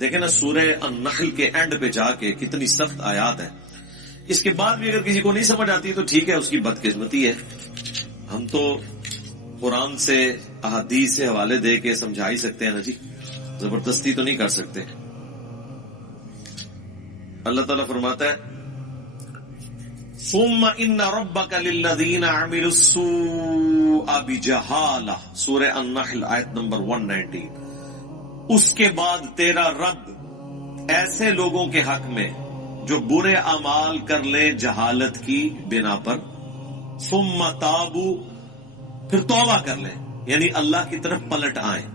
دیکھیں نا سورہ النحل کے اینڈ پہ جا کے کتنی سخت آیات ہے. اس کے بعد بھی اگر کسی کو نہیں سمجھ آتی تو ٹھیک ہے، اس کی بدقسمتی ہے. ہم تو قرآن سے احادیث سے حوالے دے کے سمجھا ہی سکتے ہیں نا جی، زبردستی تو نہیں کر سکتے. اللہ تعالیٰ فرماتا ہے ثم ان ربک للذین عملوا السوء بجہالہ، سورہ النحل آیت نمبر 119. اس کے بعد تیرا رب ایسے لوگوں کے حق میں جو برے اعمال کر لیں جہالت کی بنا پر، ثم تابوا، پھر توبہ کر لیں، یعنی اللہ کی طرف پلٹ آئیں،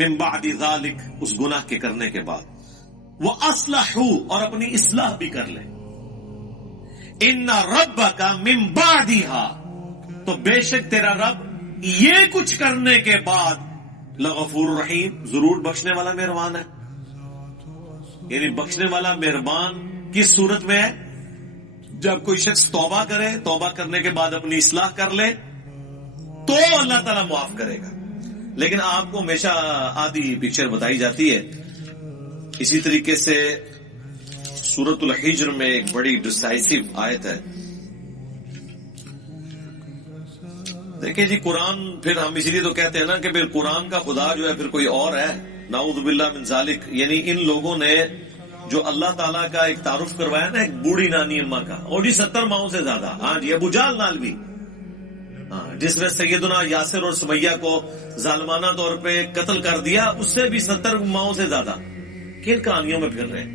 من بعد ذالک، اس گناہ کے کرنے کے بعد، وَأَصْلَحُوا، اور اپنی اصلاح بھی کر لیں. ان ربک من بعدها، تو بے شک تیرا رب یہ کچھ کرنے کے بعد لغفور رحیم، ضرور بخشنے والا مہربان ہے. یعنی بخشنے والا مہربان کس صورت میں ہے؟ جب کوئی شخص توبہ کرے، توبہ کرنے کے بعد اپنی اصلاح کر لے تو اللہ تعالیٰ معاف کرے گا. لیکن آپ کو ہمیشہ آدھی پکچر بتائی جاتی ہے. اسی طریقے سے سورۃ الحجر میں ایک بڑی ڈسائسو آیت ہے. دیکھیں جی قرآن، پھر ہم اسی لیے تو کہتے ہیں نا کہ پھر قرآن کا خدا جو ہے پھر کوئی اور ہے، نعوذ باللہ من ذالک. یعنی ان لوگوں نے جو اللہ تعالیٰ کا ایک تعارف کروایا نا ایک بوڑھی نانی اماں کا، اور جی 70 ماؤں سے زیادہ. ہاں جی ابو جہل نال بھی، جس نے سیدنا یاسر اور سمیہ کو ظالمانہ طور پہ قتل کر دیا، اس سے بھی 70 ماؤں سے زیادہ. کن کہانیوں میں پھر رہے ہیں؟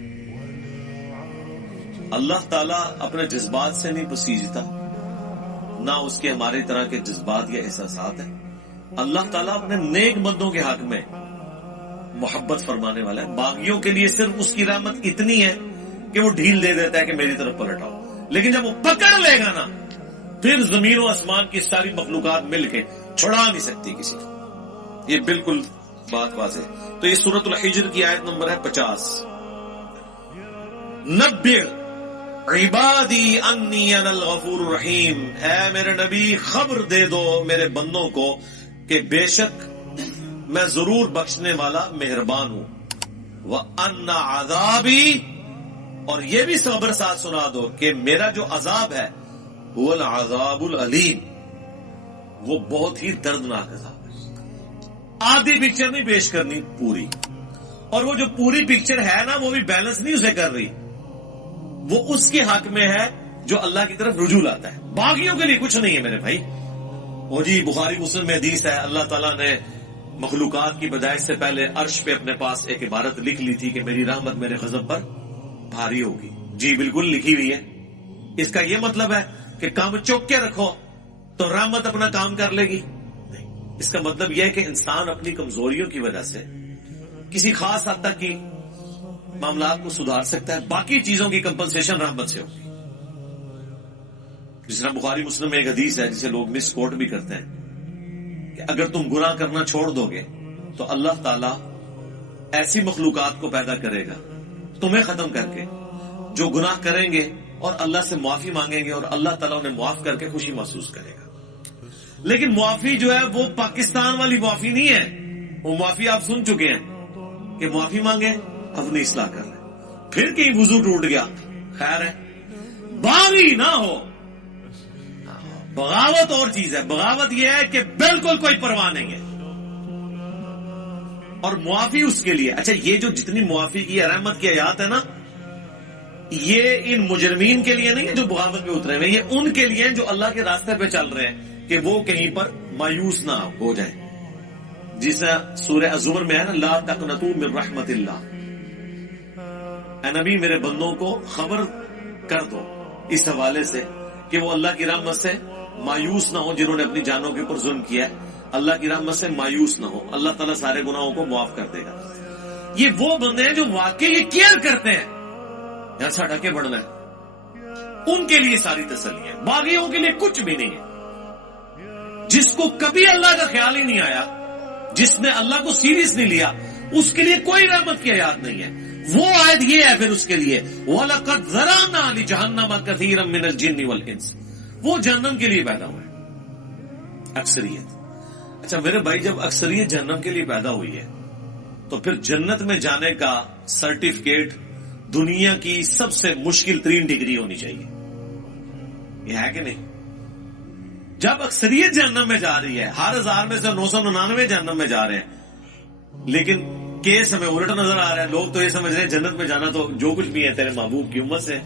اللہ تعالیٰ اپنے جذبات سے نہیں پسیجتا، نہ اس کے ہمارے طرح کے جذبات یا احساسات ہیں. اللہ تعالیٰ اپنے نیک بندوں کے حق میں محبت فرمانے والا ہے. باغیوں کے لیے صرف اس کی رحمت اتنی ہے کہ وہ ڈھیل دے دیتا ہے کہ میری طرف پلٹ آؤ. لیکن جب وہ پکڑ لے گا نا، پھر زمین و آسمان کی ساری مخلوقات مل کے چھڑا نہیں سکتی کسی کو. یہ بالکل بات واضح. تو یہ سورۃ الحجر کی آیت نمبر ہے 50. نبئ عبادی انی انا الغفور الرحیم، اے میرے نبی خبر دے دو میرے بندوں کو کہ بے شک میں ضرور بخشنے والا مہربان ہوں. وَأَنَّ عَذَابِي، اور یہ بھی خبر ساتھ سنا دو کہ میرا جو عذاب ہے هو العذاب العلیم، وہ بہت ہی دردناک عذاب ہے. آدھی پکچر نہیں پیش کرنی، پوری. اور وہ جو پوری پکچر ہے نا وہ بھی بیلنس نہیں اسے کر رہی، وہ اس کے حق میں ہے جو اللہ کی طرف رجوع لاتا ہے. باقیوں کے لیے کچھ نہیں ہے میرے بھائی. وہ جی بخاری مسلم میں حدیث ہے، اللہ تعالیٰ نے مخلوقات کی پیدائش سے پہلے عرش پہ اپنے پاس ایک عبارت لکھ لی تھی کہ میری رحمت میرے غضب پر بھاری ہوگی. جی بالکل لکھی ہوئی ہے. اس کا یہ مطلب ہے کہ کام چوک کے رکھو تو رحمت اپنا کام کر لے گی؟ نہیں. اس کا مطلب یہ ہے کہ انسان اپنی کمزوریوں کی وجہ سے کسی خاص حد تک کی معاملات کو سدھار سکتا ہے، باقی چیزوں کی کمپنسیشن رحمت سے ہوگی. جس طرح بخاری مسلم میں ایک حدیث ہے جسے لوگ مس کوٹ بھی کرتے ہیں کہ اگر تم گناہ کرنا چھوڑ دو گے تو اللہ تعالیٰ ایسی مخلوقات کو پیدا کرے گا تمہیں ختم کر کے جو گناہ کریں گے اور اللہ سے معافی مانگیں گے، اور اللہ تعالیٰ انہیں معاف کر کے خوشی محسوس کرے گا. لیکن معافی جو ہے وہ پاکستان والی معافی نہیں ہے. وہ معافی آپ سن چکے ہیں کہ معافی مانگیں اپنی اصلاح کر لیں. پھر کہیں وضو ٹوٹ گیا، خیر ہے، باغی نہ ہو. بغاوت اور چیز ہے. بغاوت یہ ہے کہ بالکل کوئی پرواہ نہیں ہے، اور معافی اس کے لیے. اچھا یہ جو جتنی معافی کی رحمت کی آیات ہے نا، یہ ان مجرمین کے لیے نہیں ہے جو بغاوت میں اترے ہوئے، یہ ان کے لیے ہیں جو اللہ کے راستے پہ چل رہے ہیں کہ وہ کہیں پر مایوس نہ ہو جائیں. جس سورہ الزمر میں ہے نا، لا تقنطوا من رحمت اللہ. اے نبی میرے بندوں کو خبر کر دو اس حوالے سے کہ وہ اللہ کی رحمت سے مایوس نہ ہو. جنہوں نے اپنی جانوں کے اوپر ظلم کیا ہے اللہ کی رحمت سے مایوس نہ ہو، اللہ تعالیٰ سارے گناہوں کو معاف کر دے گا. یہ وہ بندے ہیں جو واقعی یہ کیئر کرتے ہیں یہاں سا ڈھکے بڑھنا ہے، ان کے لیے ساری تسلی ہے. باغیوں کے لیے کچھ بھی نہیں ہے. جس کو کبھی اللہ کا خیال ہی نہیں آیا، جس نے اللہ کو سیریس نہیں لیا، اس کے لیے کوئی رحمت کی آیات نہیں ہے. وہ آیت یہ ہے پھر اس کے لیے وَلَقَدْ ذَرَأْنَا لِجَهَنَّمَ كَثِيرًا مِنَ الْجِنِّ وَالْإِنسِ. وہ جہنم کے لیے پیدا ہوئے اکثریت. اچھا میرے بھائی، جب اکثریت جہنم کے لیے پیدا ہوئی ہے تو پھر جنت میں جانے کا سرٹیفکیٹ دنیا کی سب سے مشکل ترین ڈگری ہونی چاہیے. یہ ہے کہ نہیں؟ جب اکثریت جہنم میں جا رہی ہے، ہر 1000 میں سے 999 جہنم میں جا رہے ہیں، لیکن کیس ہمیں الٹ نظر آ رہا ہے. لوگ تو یہ سمجھ رہے ہیں جنت میں جانا تو جو کچھ بھی ہے تیرے محبوب کی امت سے.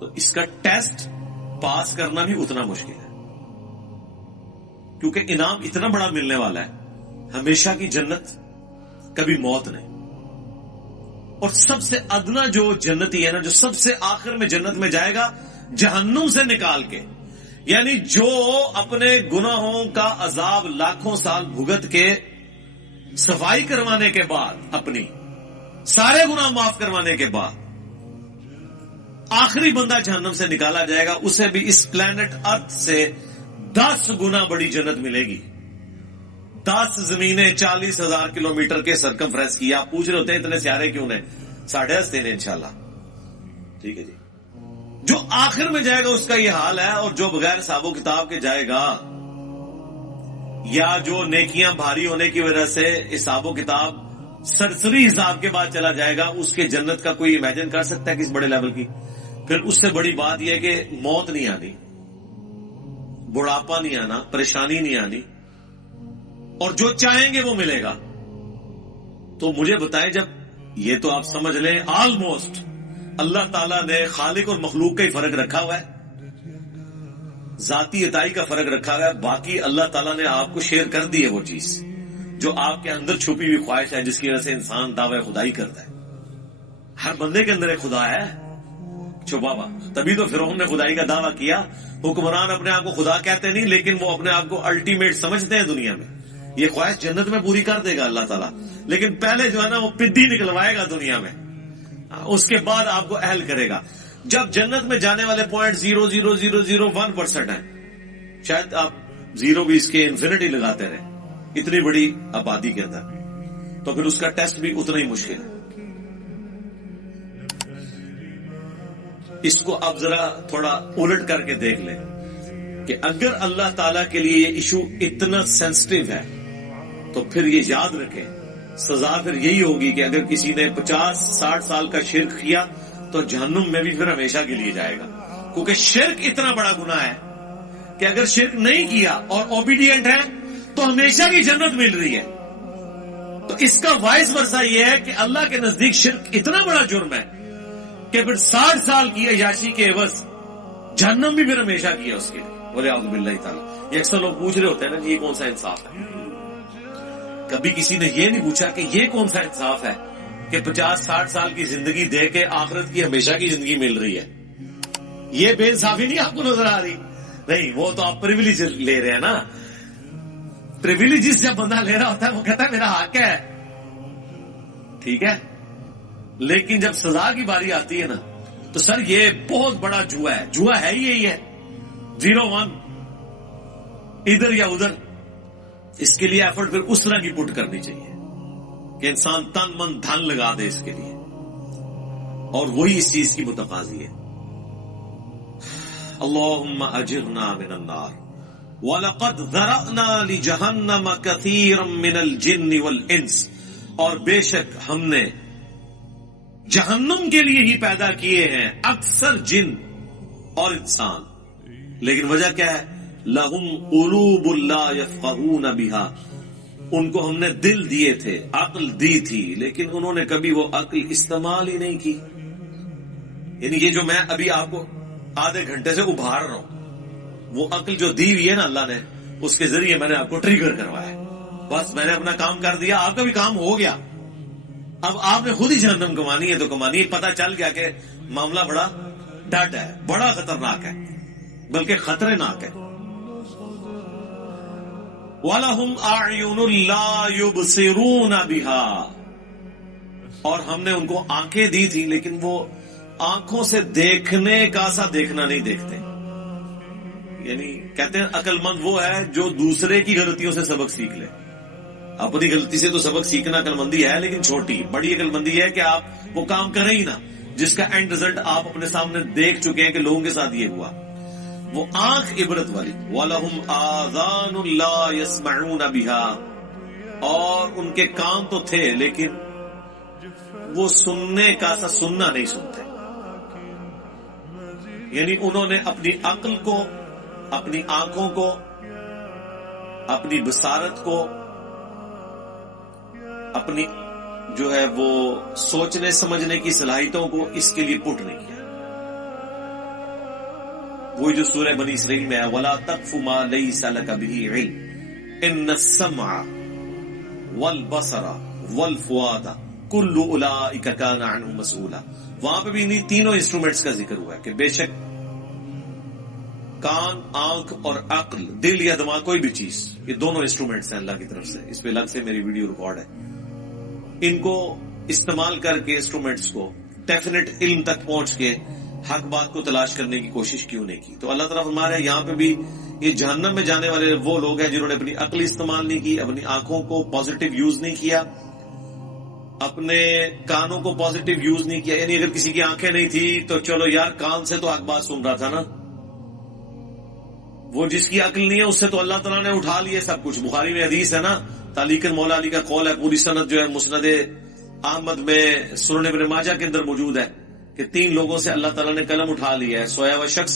تو اس کا ٹیسٹ پاس کرنا بھی اتنا مشکل ہے، کیونکہ انعام اتنا بڑا ملنے والا ہے، ہمیشہ کی جنت، کبھی موت نہیں. اور سب سے ادنا جو جنتی ہے نا، جو سب سے آخر میں جنت میں جائے گا جہنم سے نکال کے، یعنی جو اپنے گناہوں کا عذاب لاکھوں سال بھگت کے صفائی کروانے کے بعد، اپنی سارے گناہ معاف کروانے کے بعد آخری بندہ جہنم سے نکالا جائے گا، اسے بھی اس پلانٹ ارتھ سے 10 گنا بڑی جنت ملے گی. 10 زمینیں 40,000 کلومیٹر کے سرکمفرنس کی. آپ پوچھ رہے ہوتے ہیں اتنے سیارے کیوں نے؟ 10.5 ہیں انشاءاللہ. ٹھیک ہے جی. جو آخر میں جائے گا اس کا یہ حال ہے، اور جو بغیر حساب و کتاب کے جائے گا، یا جو نیکیاں بھاری ہونے کی وجہ سے حساب و کتاب سرسری حساب کے بعد چلا جائے گا، اس کے جنت کا کوئی امیجن کر سکتا ہے کس بڑے لیول کی؟ پھر اس سے بڑی بات یہ ہے کہ موت نہیں آنی، بڑھاپا نہیں آنا، پریشانی نہیں آنی، اور جو چاہیں گے وہ ملے گا. تو مجھے بتائیں، جب یہ تو آپ سمجھ لیں آلموسٹ اللہ تعالیٰ نے خالق اور مخلوق کا ہی فرق رکھا ہوا ہے، ذاتی عطائی کا فرق رکھا ہوا ہے. باقی اللہ تعالیٰ نے آپ کو شیئر کر دی ہے وہ چیز جو آپ کے اندر چھپی ہوئی خواہش ہے، جس کی وجہ سے انسان دعوی خدائی کرتا ہے. ہر بندے کے اندر ایک خدا ہے چھپا ہوا. تبھی تو فرعون نے خدائی کا دعویٰ کیا. حکمران اپنے آپ کو خدا کہتے نہیں، لیکن وہ اپنے آپ کو الٹیمیٹ سمجھتے ہیں دنیا میں. یہ خواہش جنت میں پوری کر دے گا اللہ تعالیٰ، لیکن پہلے جو ہے نا وہ پدی نکلوائے گا دنیا میں، اس کے بعد آپ کو اہل کرے گا. جب جنت میں جانے والے پوائنٹ 0.0001% ہیں، شاید آپ 0 بھی اس کے انفینٹی لگاتے رہیں اتنی بڑی آبادی کے اندر، تو پھر اس کا ٹیسٹ بھی اتنا ہی مشکل ہے. اس کو اب ذرا تھوڑا الٹ کر کے دیکھ لیں کہ اگر اللہ تعالیٰ کے لیے یہ ایشو اتنا سینسٹیو ہے تو پھر یہ یاد رکھیں سزا پھر یہی ہوگی کہ اگر کسی نے 50-60 سال کا شرک کیا تو جہنم میں بھی پھر ہمیشہ کے لیے جائے گا. کیونکہ شرک اتنا بڑا گناہ ہے کہ اگر شرک نہیں کیا اور اوبیڈینٹ ہے تو ہمیشہ کی جنت مل رہی ہے. تو اس کا وائس ورثہ یہ ہے کہ اللہ کے نزدیک شرک اتنا بڑا جرم ہے کہ پھر 60 سال کی عیاشی کے عوض جہنم بھی پھر ہمیشہ کیا اس کے لیے. بولے اعوذ باللہ تعالیٰ. یہ اکثر لوگ پوچھ رہے ہوتے ہیں نا جی یہ کون سا انصاف ہے؟ کبھی کسی نے یہ نہیں پوچھا کہ یہ کون سا انصاف ہے کہ 50-60 سال کی زندگی دے کے آخرت کی ہمیشہ کی زندگی مل رہی ہے. یہ بے انصافی نہیں آپ کو نظر آ رہی؟ نہیں، وہ تو آپ پریویلیج لے رہے ہیں نا. پریویلیجز جب بندہ لے رہا ہوتا ہے وہ کہتا ہے میرا حق ہے، ٹھیک ہے، لیکن جب سزا کی باری آتی ہے نا تو سر یہ بہت بڑا جوا ہے. جوا ہے ہی یہی ہے، 0-1 ادھر یا ادھر. اس کے لیے ایفرٹ پھر اس طرح کی پٹ کرنی چاہیے کہ انسان تن من دھن لگا دے اس کے لیے، اور وہی اس چیز کی متقاضی ہے. اللہم اجرنا من النار وَلَقَدْ ذَرَأْنَا لِجَهَنَّمَ كَثِيرًا مِنَ الْجِنِّ وَالْإِنسِ، اور بے شک ہم نے جہنم کے لیے ہی پیدا کیے ہیں اکثر جن اور انسان. لیکن وجہ کیا ہے؟ لَهُمْ قُلُوبٌ لَا يَفْقَهُونَ بِهَا، ان کو ہم نے دل دیے تھے، عقل دی تھی، لیکن انہوں نے کبھی وہ عقل استعمال ہی نہیں کی. یعنی یہ جو میں ابھی آپ کو آدھے گھنٹے سے ابھار رہا ہوں، وہ عقل جو دی ہوئی ہے نا اللہ نے، اس کے ذریعے میں نے آپ کو ٹریگر کروایا. بس میں نے اپنا کام کر دیا، آپ کا بھی کام ہو گیا. اب آپ نے خود ہی جہنم کمانی ہے تو کمانی. پتہ چل گیا کہ معاملہ بڑا ڈٹ ہے، بڑا خطرناک ہے، بلکہ خطرے ناک ہے. وَلَهُمْ أَعْيُنٌ لَا يُبْصِرُونَ بِهَا، اور ہم نے ان کو آنکھیں دی تھی لیکن وہ آنکھوں سے دیکھنے کا سا دیکھنا نہیں دیکھتے. یعنی کہتے ہیں عقل مند وہ ہے جو دوسرے کی غلطیوں سے سبق سیکھ لے. اپنی غلطی سے تو سبق سیکھنا عقل مندی ہے، لیکن چھوٹی. بڑی عقل مندی ہے کہ آپ وہ کام کریں ہی نہ جس کا اینڈ رزلٹ آپ اپنے سامنے دیکھ چکے ہیں کہ لوگوں کے ساتھ یہ ہوا. وہ آنکھ عبرت والی. وَلَهُمْ آذَانٌ لَا يَسْمَعُونَ بِهَا، اور ان کے کان تو تھے لیکن وہ سننے کا سا سننا نہیں سنتے. یعنی انہوں نے اپنی عقل کو، اپنی آنکھوں کو، اپنی بصارت کو، اپنی جو ہے وہ سوچنے سمجھنے کی صلاحیتوں کو اس کے لیے پٹ نہیں کیا. وہی جو سورہ بنی اسرائیل میں ہے وَلَا تَقْفُ مَا لَيْسَ لَكَ بِهِ عِلْمٌ إِنَّ السَّمْعَ وَالْبَصَرَ وَالْفُؤَادَ كُلُّ أُولَئِكَ كَانَ عَنْهُ مسؤولا. وہاں پہ بھی انہیں تینوں انسٹرومنٹس کا ذکر ہوا ہے کہ بے شک کان، آنکھ اور عقل، دل یا دماغ، کوئی بھی چیز، یہ دونوں انسٹرومنٹس ہیں اللہ کی طرف سے. اس پہ الگ سے میری ویڈیو ریکارڈ ہے. ان کو استعمال کر کے انسٹرومنٹس کو ڈیفینیٹ علم تک پہنچ کے حق بات کو تلاش کرنے کی کوشش کیوں نہیں کی؟ تو اللہ تعالیٰ فرما رہا ہے یہاں پہ بھی یہ جہنم میں جانے والے وہ لوگ ہیں جنہوں نے اپنی عقل استعمال نہیں کی، اپنی آنکھوں کو پازیٹیو یوز نہیں کیا، اپنے کانوں کو پازیٹیو یوز نہیں کیا. یعنی اگر کسی کی آنکھیں نہیں تھی تو چلو یار کان سے تو حق بات سن رہا تھا نا، وہ جس کی عقل نہیں ہے اس سے تو اللہ تعالیٰ نے اٹھا لیے سب کچھ. بخاری میں حدیث ہے نا، تعلیقاً مولا علی کا قول ہے، پوری سند جو ہے مسند احمد میں، سنن ابن ماجہ کے اندر موجود ہے کہ 3 لوگوں سے اللہ تعالیٰ نے قلم اٹھا لیا ہے، سویا ہوا شخص،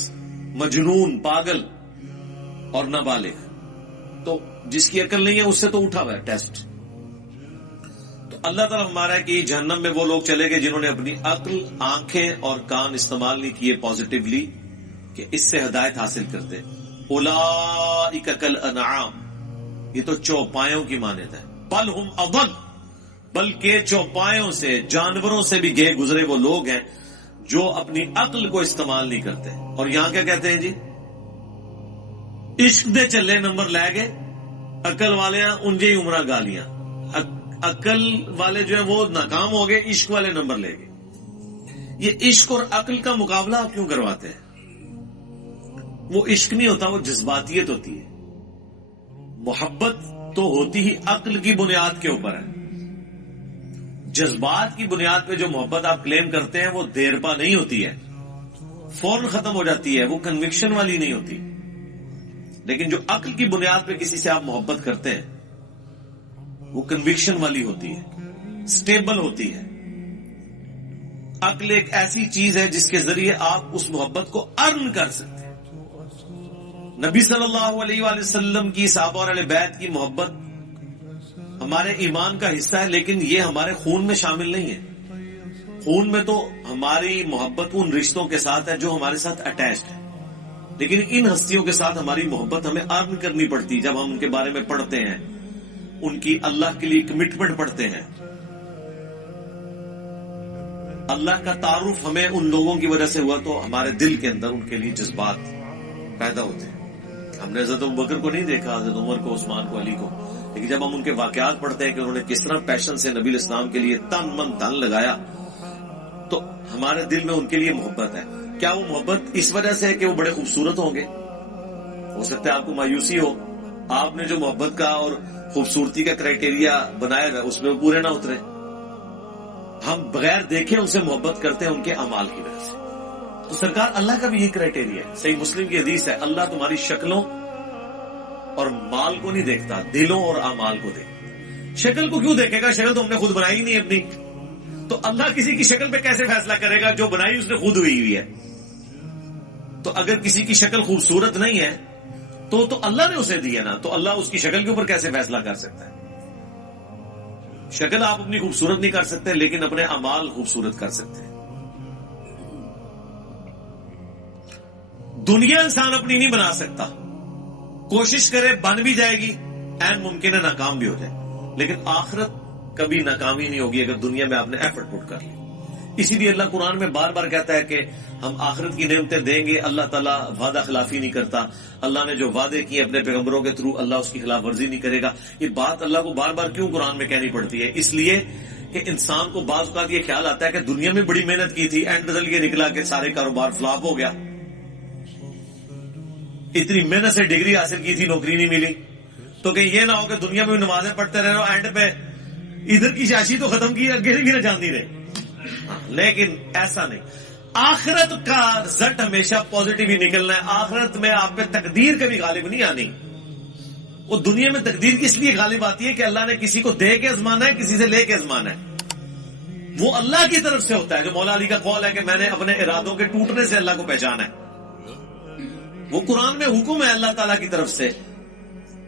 مجنون، پاگل اور نابالغ. تو جس کی عقل نہیں ہے اس سے تو اٹھا ہوا ہے ٹیسٹ. تو اللہ تعالیٰ ہمارا ہے کہ جہنم میں وہ لوگ چلے گئے جنہوں نے اپنی عقل، آنکھیں اور کان استعمال نہیں کیے پازیٹیولی کہ اس سے ہدایت حاصل کرتے. اولئک کالانعام، یہ تو چوپایوں کی مانند ہے. بل ہم اضل، بلکہ چوپایوں سے، جانوروں سے بھی گئے گزرے وہ لوگ ہیں جو اپنی عقل کو استعمال نہیں کرتے. اور یہاں کیا کہتے ہیں جی؟ عشق دے چلے نمبر لے گئے، عقل والے ہیں انجے ہی عمرہ گالیاں. عقل والے جو ہیں وہ ناکام ہو گئے، عشق والے نمبر لے گئے. یہ عشق اور عقل کا مقابلہ آپ کیوں کرواتے ہیں؟ وہ عشق نہیں ہوتا، وہ جذباتیت ہوتی ہے. محبت تو ہوتی ہی عقل کی بنیاد کے اوپر ہے. جذبات کی بنیاد پہ جو محبت آپ کلیم کرتے ہیں وہ دیر پا نہیں ہوتی ہے، فوراً ختم ہو جاتی ہے، وہ کنوکشن والی نہیں ہوتی. لیکن جو عقل کی بنیاد پہ کسی سے آپ محبت کرتے ہیں وہ کنوکشن والی ہوتی ہے، سٹیبل ہوتی ہے. عقل ایک ایسی چیز ہے جس کے ذریعے آپ اس محبت کو ارن کر سکتے ہیں. نبی صلی اللہ علیہ وآلہ وسلم کی، صحابہ اور اہل بیت کی محبت ہمارے ایمان کا حصہ ہے، لیکن یہ ہمارے خون میں شامل نہیں ہے. خون میں تو ہماری محبت ان رشتوں کے ساتھ ہے جو ہمارے ساتھ اٹیچڈ ہے، لیکن ان ہستیوں کے ساتھ ہماری محبت ہمیں ارن کرنی پڑتی. جب ہم ان کے بارے میں پڑھتے ہیں، ان کی اللہ کے لیے کمٹمنٹ پڑھتے ہیں، اللہ کا تعارف ہمیں ان لوگوں کی وجہ سے ہوا تو ہمارے دل کے اندر ان کے لیے جذبات پیدا ہوتے ہیں. ہم نے حضرت ابوبکر کو نہیں دیکھا، حضرت عمر کو، عثمان کو، علی کو، لیکن جب ہم ان کے واقعات پڑھتے ہیں کہ انہوں نے کس طرح پیشن سے نبی الاسلام کے لیے تن من دھن لگایا تو ہمارے دل میں ان کے لیے محبت ہے. کیا وہ محبت اس وجہ سے ہے کہ وہ بڑے خوبصورت ہوں گے؟ ہو سکتا ہے آپ کو مایوسی ہو، آپ نے جو محبت کا اور خوبصورتی کا کرائٹیریا بنایا ہے اس میں وہ پورے نہ اترے. ہم بغیر دیکھے ان سے محبت کرتے ہیں ان کے اعمال کی وجہ سے. تو سرکار اللہ کا بھی یہ کرائٹیریا ہے. صحیح مسلم کی حدیث ہے، اللہ تمہاری شکلوں اور مال کو نہیں دیکھتا، دلوں اور اعمال کو دیکھتا. شکل کو کیوں دیکھے گا؟ شکل تو ہم نے خود بنائی نہیں اپنی. تو اللہ کسی کی شکل پہ کیسے فیصلہ کرے گا؟ جو بنائی اس نے خود ہوئی ہے. تو اگر کسی کی شکل خوبصورت نہیں ہے تو اللہ نے اسے دی ہے نا، تو اللہ اس کی شکل کے اوپر کیسے فیصلہ کر سکتا ہے؟ شکل آپ اپنی خوبصورت نہیں کر سکتے، لیکن اپنے اعمال خوبصورت کر سکتے ہیں. دنیا انسان اپنی نہیں بنا سکتا، کوشش کرے بن بھی جائے گی، عین ممکن ہے ناکام بھی ہو جائے، لیکن آخرت کبھی ناکامی نہیں ہوگی اگر دنیا میں آپ نے ایفرٹ پٹ کر لی. اسی لیے اللہ قرآن میں بار بار کہتا ہے کہ ہم آخرت کی نعمتیں دیں گے. اللہ تعالیٰ وعدہ خلافی نہیں کرتا. اللہ نے جو وعدے کیے اپنے پیغمبروں کے تھرو، اللہ اس کی خلاف ورزی نہیں کرے گا. یہ بات اللہ کو بار بار کیوں قرآن میں کہنی پڑتی ہے؟ اس لیے کہ انسان کو بعض اوقات یہ خیال آتا ہے کہ دنیا میں بڑی محنت کی تھی، اینڈ رزلٹ یہ نکلا کہ سارے کاروبار فلاپ ہو گیا. اتنی محنت سے ڈگری حاصل کی تھی، نوکری نہیں ملی. تو کہیں یہ نہ ہو کہ دنیا میں بھی نمازیں پڑھتے رہے، اینڈ پہ ادھر کی شاشی تو ختم کی، اگے بھی نہ جانتی رہے. لیکن ایسا نہیں. آخرت کا رزلٹ ہمیشہ پازیٹیو ہی نکلنا ہے. آخرت میں آپ پہ تقدیر کبھی غالب نہیں آنی. وہ دنیا میں تقدیر کس لیے غالب آتی ہے کہ اللہ نے کسی کو دے کے آزمانا ہے، کسی سے لے کے آزمانا ہے. وہ اللہ کی طرف سے ہوتا ہے. جو مولا علی کا قول ہے کہ میں نے اپنے ارادوں کے ٹوٹنے سے اللہ کو پہچانا ہے، وہ قرآن میں حکم ہے اللہ تعالیٰ کی طرف سے.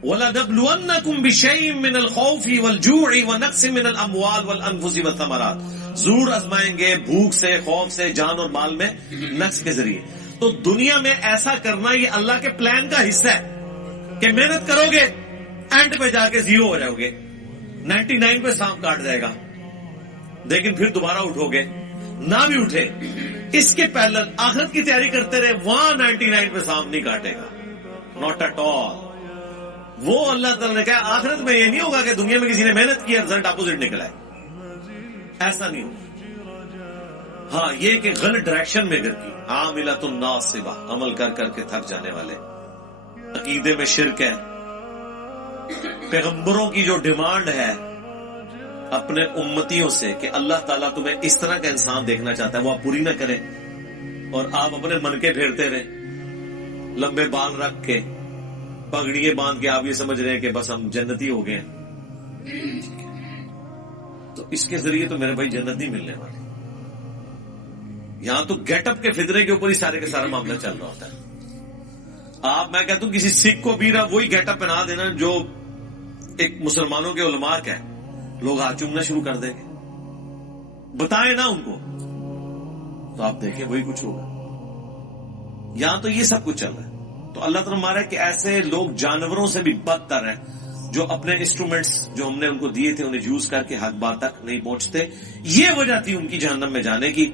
وَلَنَبْلُوَنَّكُمْ بِشَيْءٍ مِّنَ الْخَوْفِ وَالْجُوعِ وَنَقْصٍ مِّنَ الْأَمْوَالِ وَالْأَنفُسِ وَالثَّمَرَاتِ. ضرور آزمائیں گے بھوک سے، خوف سے، جان اور مال میں نقص کے ذریعے. تو دنیا میں ایسا کرنا یہ اللہ کے پلان کا حصہ ہے کہ محنت کرو گے، اینڈ پہ جا کے زیرو ہو جاؤ گے، 99 پہ سانپ کاٹ جائے گا، لیکن پھر دوبارہ اٹھو گے. نہ بھی اٹھے اس کے پیرلل آخرت کی تیاری کرتے رہے، وہاں 99 پہ سانپ نہیں کاٹے گا. Not at all. وہ اللہ تعالیٰ نے کہا آخرت میں یہ نہیں ہوگا کہ دنیا میں کسی نے محنت کی اور رزلٹ اپوزٹ نکلا ہے، ایسا نہیں ہوگا. ہاں یہ کہ غلط ڈائریکشن میں گر کی، عاملۃ ناصبہ، عمل کر کر کے تھک جانے والے. عقیدے میں شرک ہے. پیغمبروں کی جو ڈیمانڈ ہے اپنے امتیوں سے کہ اللہ تعالیٰ تمہیں اس طرح کا انسان دیکھنا چاہتا ہے، وہ آپ پوری نہ کریں اور آپ اپنے من کے پھیرتے رہیں، لمبے بال رکھ کے، پگڑیے باندھ کے آپ یہ سمجھ رہے ہیں کہ بس ہم جنتی ہو گئے ہیں. تو اس کے ذریعے تو میرے بھائی جنت نہیں ملنے والی. یہاں تو گیٹ اپ کے فطرے کے اوپر ہی سارے کا سارا معاملہ چل رہا ہوتا ہے. آپ میں کہتا ہوں کسی سکھ کو بھی وہی گیٹ اپ پہنا دینا جو ایک مسلمانوں کے علماء کا ہے، لوگ ہاتھ چومنا شروع کر دیں گے. بتائیں نا ان کو، تو آپ دیکھیں وہی کچھ ہوگا. یہاں تو یہ سب کچھ چل رہا ہے. تو اللہ تعالیٰ ہمارا ہے کہ ایسے لوگ جانوروں سے بھی بدتر ہیں جو اپنے انسٹرومنٹس جو ہم نے ان کو دیے تھے انہیں یوز کر کے حق بات تک نہیں پہنچتے. یہ وجہ تھی ان کی جہنم میں جانے کی.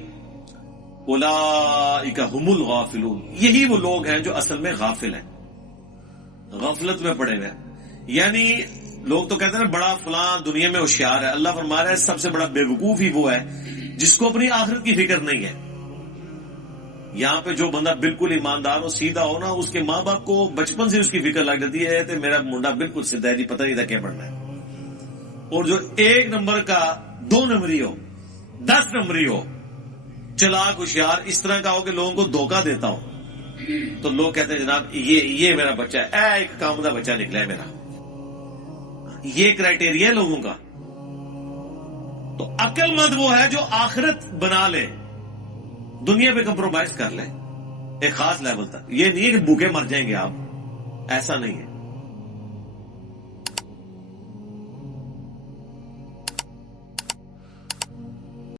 اولئک ھم الغافلون، یہی وہ لوگ ہیں جو اصل میں غافل ہیں، غفلت میں پڑے ہوئے ہیں. یعنی لوگ تو کہتے ہیں نا بڑا فلاں دنیا میں ہوشیار ہے. اللہ فرما رہا ہے سب سے بڑا بے وقوف ہی وہ ہے جس کو اپنی آخرت کی فکر نہیں ہے. یہاں پہ جو بندہ بالکل ایماندار ہو، سیدھا ہو نا، اس کے ماں باپ کو بچپن سے اس کی فکر لگ جاتی ہے تو میرا منڈا بالکل سیدھا ہے جی، پتہ نہیں تھا کیا پڑھنا ہے. اور جو 1 نمبر کا 2 نمبری ہو، 10 نمبری ہو، چلاک ہوشیار اس طرح کا ہو کہ لوگوں کو دھوکہ دیتا ہو، تو لوگ کہتے ہیں جناب یہ میرا بچہ ہے، ایک کامدہ بچہ نکلا ہے میرا. یہ کرائٹیریا ہے لوگوں کا. تو عقل مند وہ ہے جو آخرت بنا لے، دنیا پہ کمپرومائز کر لے ایک خاص لیول تک. یہ نہیں ہے کہ بھوکے مر جائیں گے آپ، ایسا نہیں ہے.